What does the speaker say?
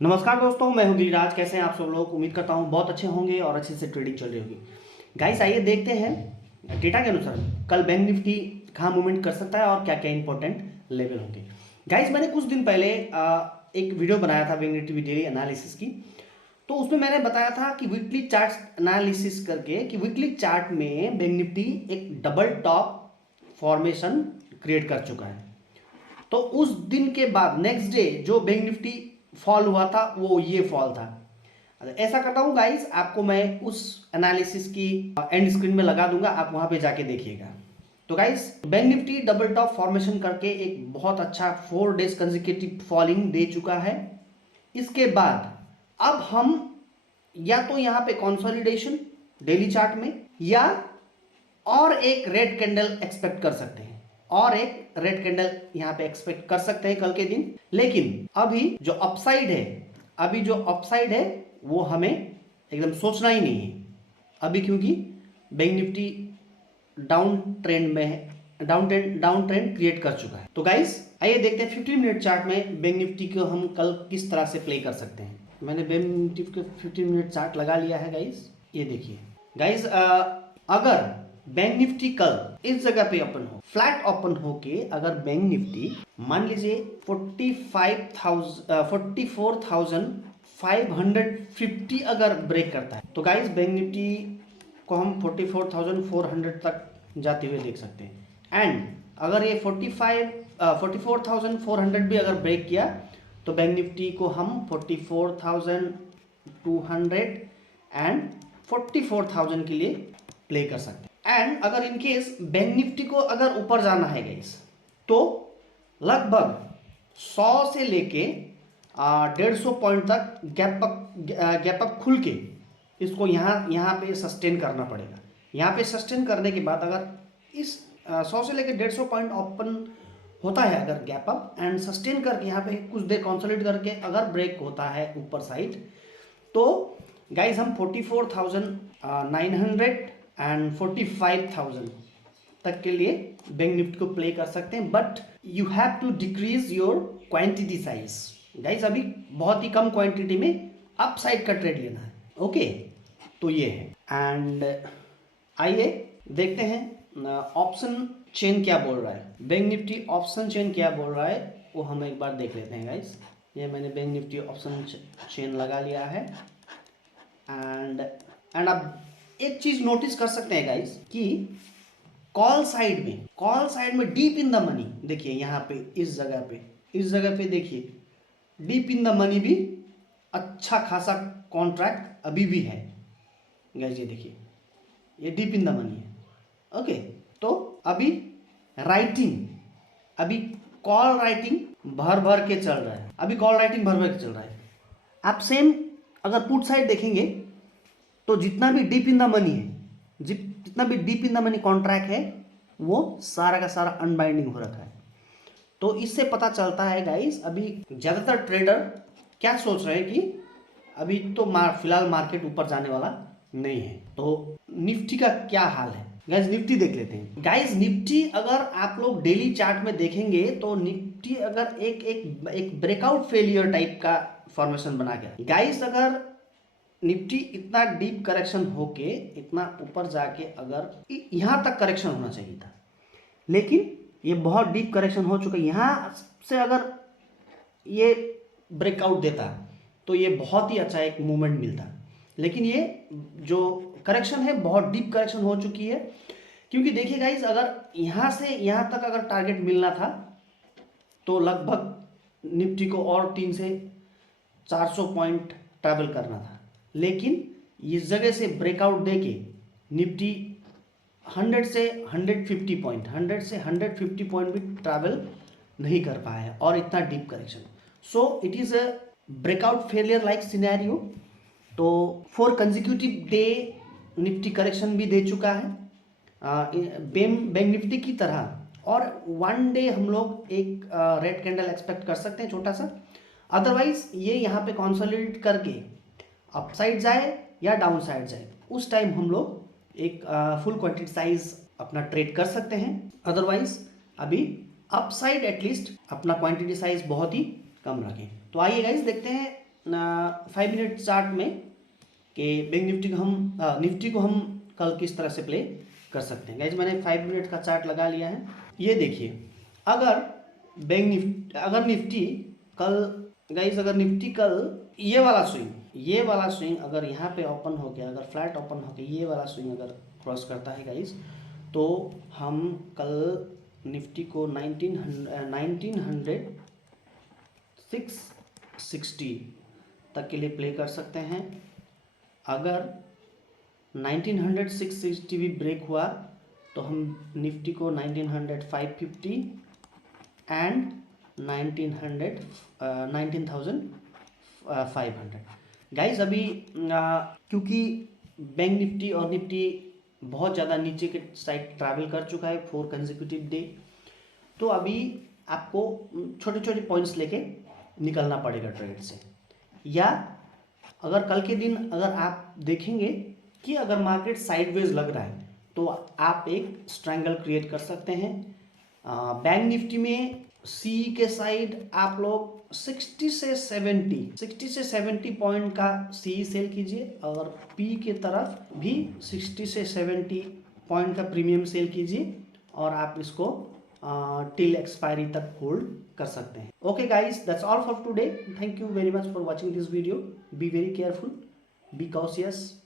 नमस्कार दोस्तों, मैं हूं गिरिराज। कैसे हैं आप सब लोग? उम्मीद करता हूं बहुत अच्छे होंगे और अच्छे से ट्रेडिंग चल रही होगी। गाइस, आइए देखते हैं डेटा के अनुसार कल बैंक निफ्टी कहाँ मूवमेंट कर सकता है और क्या क्या इंपॉर्टेंट लेवल होंगे। गाइस, मैंने कुछ दिन पहले एक वीडियो बनाया था बैंक निफ्टी डेली एनालिसिस की। तो उसमें मैंने बताया था कि वीकली चार्ट एनालिसिस करके कि वीकली चार्ट में बैंक निफ्टी एक डबल टॉप फॉर्मेशन क्रिएट कर चुका है। तो उस दिन के बाद नेक्स्ट डे जो बैंक निफ्टी फॉल हुआ था वो ये फॉल था। ऐसा करता हूँ गाइस, आपको मैं उस एनालिसिस की एंड स्क्रीन में लगा दूंगा, आप वहां पे जाके देखिएगा। तो guys, bank Nifty double top formation करके एक बहुत अच्छा 4 डेज कंसेक्यूटिव फॉलिंग दे चुका है। इसके बाद अब हम या तो यहाँ पे कंसोलिडेशन डेली चार्ट में या और एक रेड कैंडल एक्सपेक्ट कर सकते हैं, और एक रेड कैंडल यहां पे एक्सपेक्ट कर सकते हैं कल के दिन। लेकिन अभी जो अपसाइड है वो हमें एकदम सोचना ही नहीं है अभी, क्योंकि बैंक निफ्टी डाउन ट्रेंड में है, डाउन ट्रेंड क्रिएट कर चुका है। तो गाइस, आइए देखते हैं 15 मिनट चार्ट में बैंक निफ्टी को हम कल किस तरह से प्ले कर सकते हैं। मैंने बैंक निफ्टी को 15 मिनट चार्ट लगा लिया है गाइस, ये देखिए। गाइस, अगर बैंक निफ्टी कल इस जगह पे ओपन हो, फ्लैट ओपन होके अगर बैंक निफ्टी मान लीजिए 44,550 अगर ब्रेक करता है, तो गाइस बैंक निफ्टी को हम 44,400 तक जाते हुए देख सकते हैं। एंड अगर ये 44,400 भी अगर ब्रेक किया तो बैंक निफ्टी को हम 44,200 एंड 44,000 के लिए प्ले कर सकते हैं। एंड अगर इन केस बैंक निफ्टी को अगर ऊपर जाना है गाइस, तो लगभग 100 से लेके 150 पॉइंट तक गैप अप खुल के इसको यहाँ पे सस्टेन करना पड़ेगा। यहाँ पे सस्टेन करने के बाद अगर इस 100 से लेके 150 पॉइंट ओपन होता है अगर गैप अप एंड सस्टेन करके यहाँ पे कुछ देर कंसोलिडेट करके अगर ब्रेक होता है ऊपर साइड, तो गाइस हम 44,900 एंड 45,000 तक के लिए बैंक निफ्टी को प्ले कर सकते हैं। But you have to decrease your quantity size. Guys, अभी बहुत ही कम क्वांटिटी में अप साइड का ट्रेड लेना है। ओके, तो ये है। एंड आइए देखते हैं ऑप्शन चेन क्या बोल रहा है। बैंक निफ्टी ऑप्शन चेन क्या बोल रहा है वो हम एक बार देख लेते हैं गाइस। ये मैंने बैंक निफ्टी ऑप्शन चेन लगा लिया है। एंड अब एक चीज नोटिस कर सकते हैं गाइस कि कॉल साइड में डीप इन द मनी, देखिए यहाँ पे इस जगह पे देखिए डीप इन द मनी भी अच्छा खासा कॉन्ट्रैक्ट अभी भी है गाइस। ये देखिए, ये डीप इन द मनी है। ओके, तो अभी कॉल राइटिंग भर के चल रहा है। आप सेम अगर पुट साइड देखेंगे तो जितना भी डीप इन द मनी है, जितना भी deep in the money contract है वो सारा का सारा अनबाइंडिंग हो रखा है। तो इससे पता चलता है गाइस, अभी ज़्यादातर ट्रेडर क्या सोच रहे हैं कि अभी तो फिलहाल मार्केट ऊपर जाने वाला नहीं है। तो निफ्टी का क्या हाल है गाइस, निफ्टी देख लेते हैं। गाइस, निफ्टी अगर आप लोग डेली चार्ट में देखेंगे तो निफ्टी अगर एक ब्रेकआउट फेलियर टाइप का फॉर्मेशन बना गया गाइस। अगर निफ्टी इतना डीप करेक्शन होके इतना ऊपर जाके अगर यहां तक करेक्शन होना चाहिए था, लेकिन ये बहुत डीप करेक्शन हो चुका है। यहां से अगर ये ब्रेकआउट देता तो ये बहुत ही अच्छा एक मूवमेंट मिलता, लेकिन ये जो करेक्शन है बहुत डीप करेक्शन हो चुकी है। क्योंकि देखिए गाइस, अगर यहां से यहां तक अगर टारगेट मिलना था तो लगभग निफ्टी को और 300 से 400 पॉइंट ट्रैवल करना था, लेकिन इस जगह से ब्रेकआउट देके निफ्टी 100 से 150 पॉइंट भी ट्रैवल नहीं कर पाया है और इतना deep correction. So it is a breakout failure like scenario. तो 4 कंजिक्यूटिव डे निफ्टी करेक्शन भी दे चुका है बैंक निफ्टी की तरह, और 1 डे हम लोग एक रेड कैंडल एक्सपेक्ट कर सकते हैं छोटा सा। अदरवाइज ये यहाँ पे कंसोलिडेट करके अपसाइड जाए या डाउन साइड जाए, उस टाइम हम लोग एक फुल क्वांटिटी साइज अपना ट्रेड कर सकते हैं। अदरवाइज अभी अपसाइड एटलीस्ट अपना क्वांटिटी साइज बहुत ही कम रखें। तो आइए गाइस देखते हैं 5 मिनट चार्ट में कि बैंक निफ्टी को हम कल किस तरह से प्ले कर सकते हैं। गाइज मैंने 5 मिनट का चार्ट लगा लिया है। ये देखिए, अगर निफ्टी कल, गाइज अगर निफ्टी कल ये वाला स्विंग अगर यहाँ पे ओपन हो गया, अगर फ्लैट ओपन हो गया, ये वाला स्विंग अगर क्रॉस करता है गाइज, तो हम कल निफ्टी को 1960 तक के लिए प्ले कर सकते हैं। अगर 1960 भी ब्रेक हुआ तो हम निफ्टी को 1950 एंड 19,500 गाइज। अभी क्योंकि बैंक निफ्टी और निफ्टी बहुत ज़्यादा नीचे के साइड ट्रैवल कर चुका है 4 कंसेक्यूटिव डे, तो अभी आपको छोटे छोटे पॉइंट्स लेके निकलना पड़ेगा ट्रेड से। या अगर कल के दिन अगर आप देखेंगे कि अगर मार्केट साइडवेज लग रहा है तो आप एक स्ट्रैंगल क्रिएट कर सकते हैं। बैंक निफ्टी में सी के साइड आप लोग 60 से 70 पॉइंट का सी सेल कीजिए, और पी के तरफ भी 60 से 70 पॉइंट का प्रीमियम सेल कीजिए, और आप इसको टिल एक्सपायरी तक होल्ड कर सकते हैं। Okay guys, that's all for today. Thank you very much for watching this video. Be very careful, be cautious.